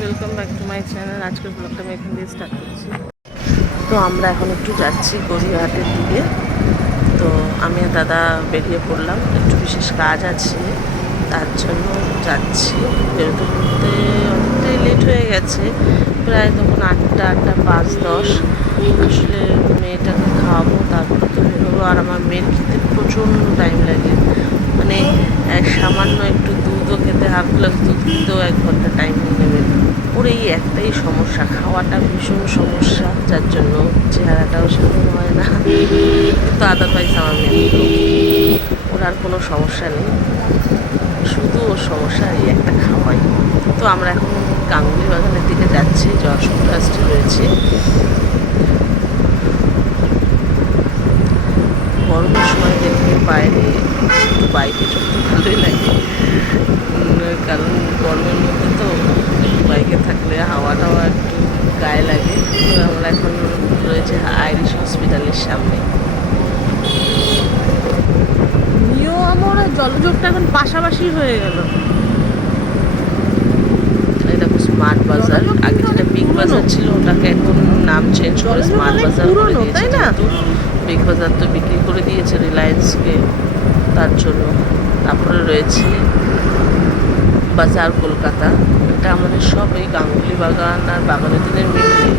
Welcome back to my channel. আজকের ব্লগটা আমি এখান দিয়ে স্টার্ট করছি। তো আমরা এখন একটু যাচ্ছি গড়িয়াহাটের দিকে। তো আমি আর দাদা বেরিয়ে পড়লাম, একটু বিশেষ কাজ আছে তার জন্য যাচ্ছি। বেরোতে বেরোতে অনেকটাই লেট হয়ে গেছে, প্রায় তখন 8:05-10। আসলে মেয়েটাকে খাওয়াবো, তারপরে তো বেরোবো। আর আমার মেয়ের খেতে প্রচণ্ড টাইম লাগে, মানে সামান্য একটু দুধও খেতে, হাফ গ্লাস দুধ খেতেও 1 ঘন্টা টাইম নেবে। ওর এই একটাই সমস্যা, খাওয়াটা ভীষণ সমস্যা, যার জন্য চেহারাটাও সেরকম হয় না। তো আদারওয়াইজ আমার মেয়ে ওর আর কোনো সমস্যা নেই, শুধু ওর সমস্যা এই একটা খাওয়াই। তো আমরা এখন গাঙ্গুলি বাগানের দিকে যাচ্ছি, যশোর ট্রাস্টে রয়েছে। গরমের সময় দেখতে বাইরে একটু বাইকে চড়তে ভালোই লাগে, কারণ গরমের মধ্যে তো বাইকে থাকলে হাওয়া টাওয়া একটু গায়ে লাগে। তো আমরা এখন রয়েছে আইরিশ হসপিটালের সামনে। নিও আমার জলযোগটা এখন পাশাপাশি হয়ে গেল। এই দেখো স্মার্ট বাজার, আগে যেটা বিগ বাজার ছিল ওটাকে এখন নাম চেঞ্জ করে স্মার্ট বাজার করে দিয়েছে, যেহেতু বিগ বাজার তো বিক্রি করে দিয়েছে রিলায়েন্সকে, তার জন্য। তারপরে রয়েছে বাজার কলকাতা, এটা আমাদের সব এই গাঙ্গুলি বাগান আর বাগানুদ্দিনের মিলে।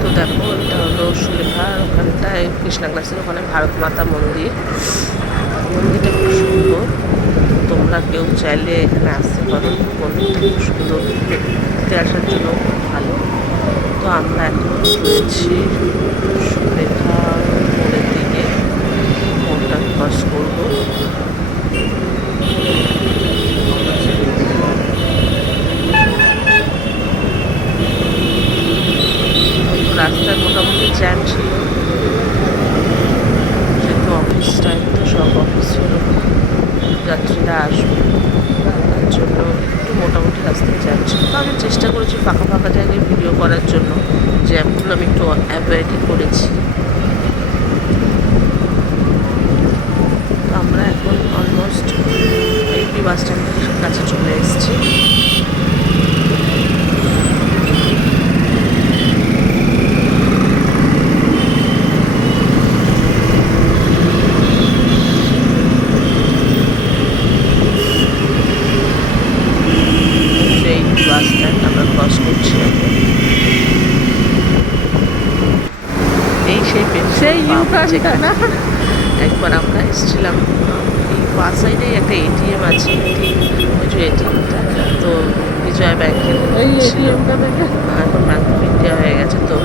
তো দেখো এটা হলো সুলেখার ওখানটায় কৃষ্ণা ক্লাসের ওখানে ভারত মাতা মন্দির। মন্দিরটা খুব সুন্দর, তোমরা কেউ চাইলে এখানে আসতে পারো। মন্দিরটা খুব সুন্দর, দেখতে আসার জন্য খুব ভালো। তো আমরা এখন রয়েছি সুলেখা মোড়ের দিকে, মোড়টা ক্রস করবো। রাস্তায় মোটামুটি জ্যাম ছিল, যেহেতু অফিস টাইম, তো সব অফিস ছিল, যাত্রীরা আসবে, তার জন্য একটু মোটামুটি রাস্তায় জ্যাম ছিল। তো আমি চেষ্টা করেছি ফাঁকা ফাঁকা জায়গায় ভিডিও করার জন্য, জ্যামগুলো আমি একটু অ্যাভয়েডই করেছি। তো আমরা এখন অলমোস্ট এইপি বাস স্ট্যান্ডের কাছে চলে এসেছি। বাস স্ট্যান্ড আমরা ক্রস করছি এখন। এই সেই ইউটার্নটা না, একবার আমরা এসেছিলাম, এই বাস সাইডেই একটা এটিএম আছে, ওই যে এটিএমটা তো বিজয়া ব্যাংকের ছিল, এখন ব্যাংক অফ ইন্ডিয়া হয়ে গেছে। তো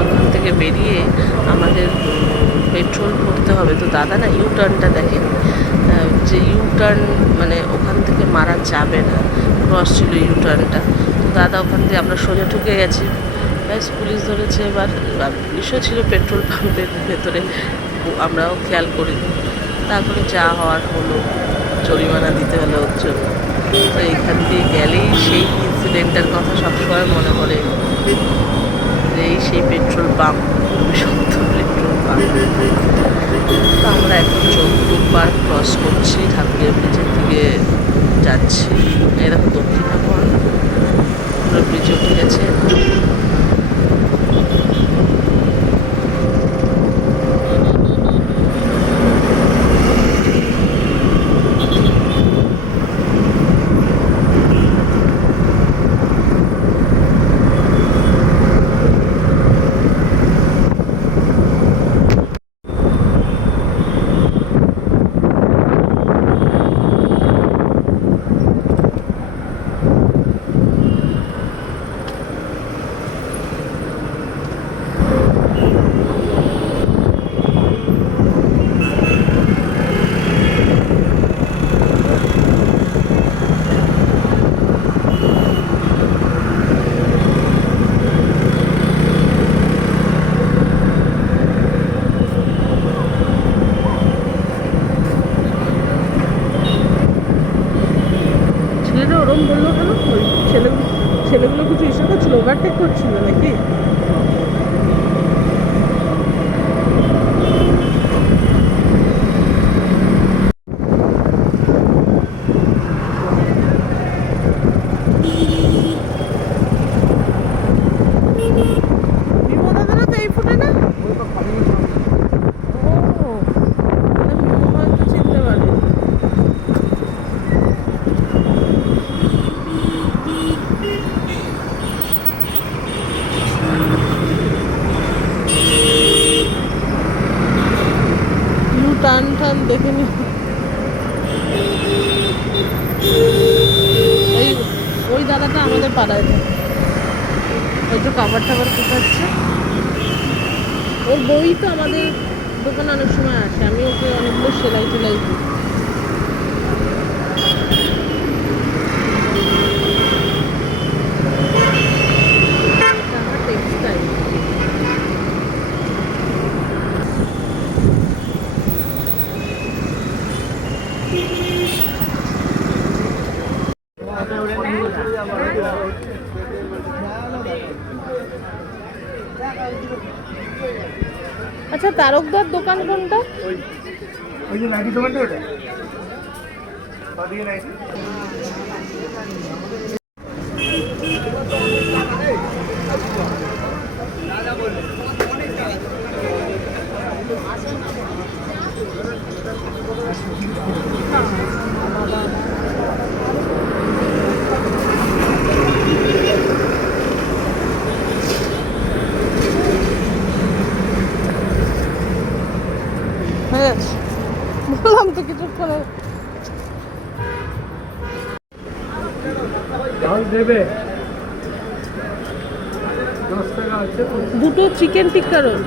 ওখান থেকে বেরিয়ে আমাদের পেট্রোল ভরতে হবে। তো দাদা না ইউটার্নটা দেখেন, যে ইউটার্ন মানে ওখান থেকে মারা যাবে না, ক্রস ছিল ইউটার্নটা। তো দাদা ওখান থেকে, আমরা সোজা ঢুকে গেছি, ব্যাস পুলিশ ধরেছে। এবার পুলিশও ছিল পেট্রোল পাম্পের ভেতরে, আমরাও খেয়াল করিনি। তারপরে যা হওয়ার হলো, জরিমানা দিতে হলো ওর জন্য। তো এখান দিয়ে গেলেই সেই ইনসিডেন্টটার কথা সবসময় মনে পড়ে, যে এই সেই পেট্রোল পাম্প, বিশুদ্ধ পেট্রোল পাম্প। তো আমরা এখন চৌধুরী পার্ক ক্রস করছি, ঠাকুরের ব্রিজের দিকে যাচ্ছি। এরকম দক্ষিণাপন পুরো ব্রিজে উঠে গেছে। এরকম বললো কেন? ওই ছেলেগুলো কিছু ইসে করছিল, ওভারটেক করছিল নাকি? বিমলাদারা তো এই ফুটে না? ও, হয়তো চিনতে পারে। টান দেখে নি। ওই দাদাটা আমাদের পাড়ায় থাকে, ওই যে কাবার টাবার কোথাচ্ছে। ওর বই তো আমাদের দোকানে অনেক সময় আসে, আমি ওকে অনেকগুলো সেলাই টেলাই দিই। টেক্সটাইল আচ্ছা, তারকদার দোকান কোনটা? ওই যে নাইটি দোকানটা ওটা ওদিকে নাইটি। বললাম তো কিছুক্ষণ দেবে 10 টাকা আছে। দুটো চিকেন টিক্কা রোল।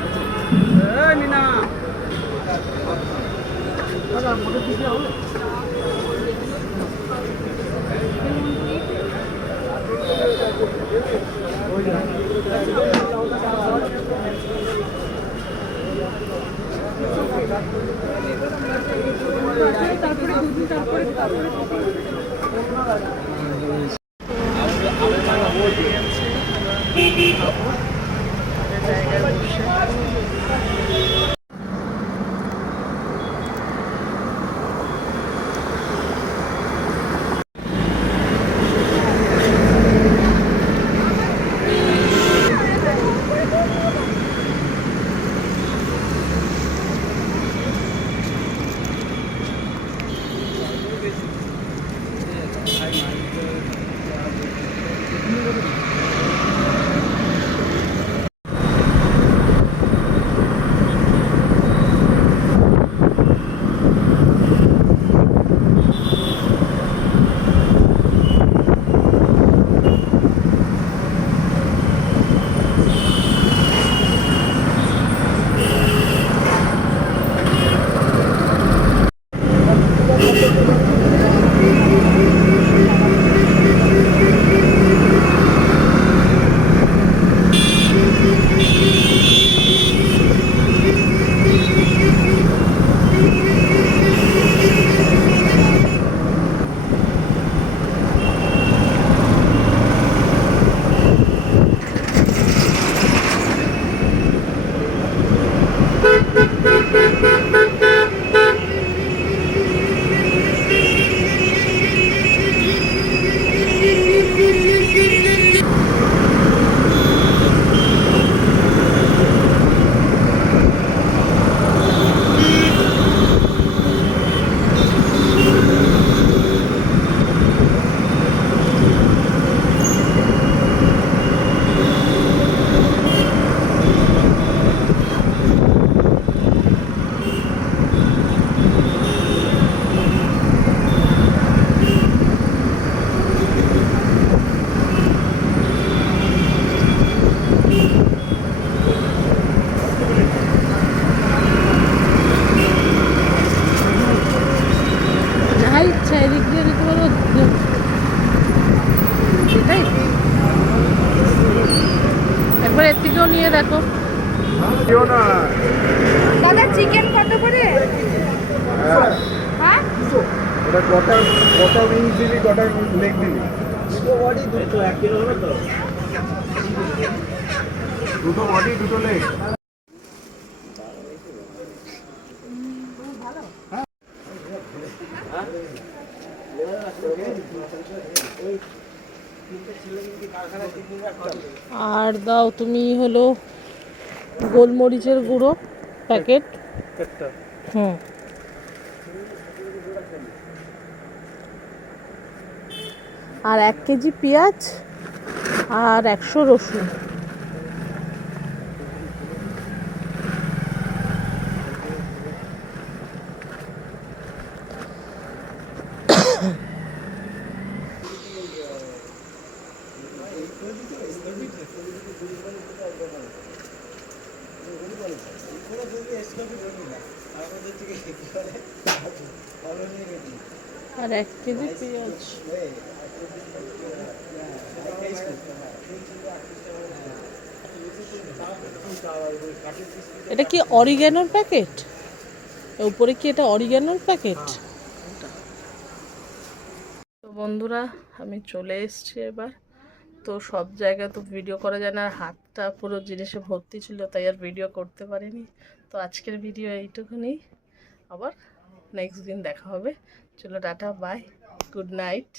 একবার এর থেকেও নিয়ে দেখো। দাদা চিকেন কত করে? হ্যাঁ ওটা কটা কটা উইংস দিলি, কটা লেগ দিলি? দুটো বডি, দুটো লেগ। আর দাও তুমি হলো গোলমরিচের গুঁড়ো প্যাকেট। হুম। আর 1 কেজি পেঁয়াজ আর 100 রসুন। আর 1 কেজি পেঁয়াজ। এটা কি অরিগ্যানোর প্যাকেট? উপরে কি এটা অরিগ্যানোর প্যাকেট? তো বন্ধুরা আমি চলে এসেছি এবার। তো সব জায়গায় তো ভিডিও করা যায় না, আর হাতটা পুরো জিনিসে ভর্তি ছিল, তাই আর ভিডিও করতে পারিনি। তো আজকের ভিডিও এইটুকুনি, আবার নেক্সট দিন দেখা হবে। চলো টাটা, বাই, গুড নাইট।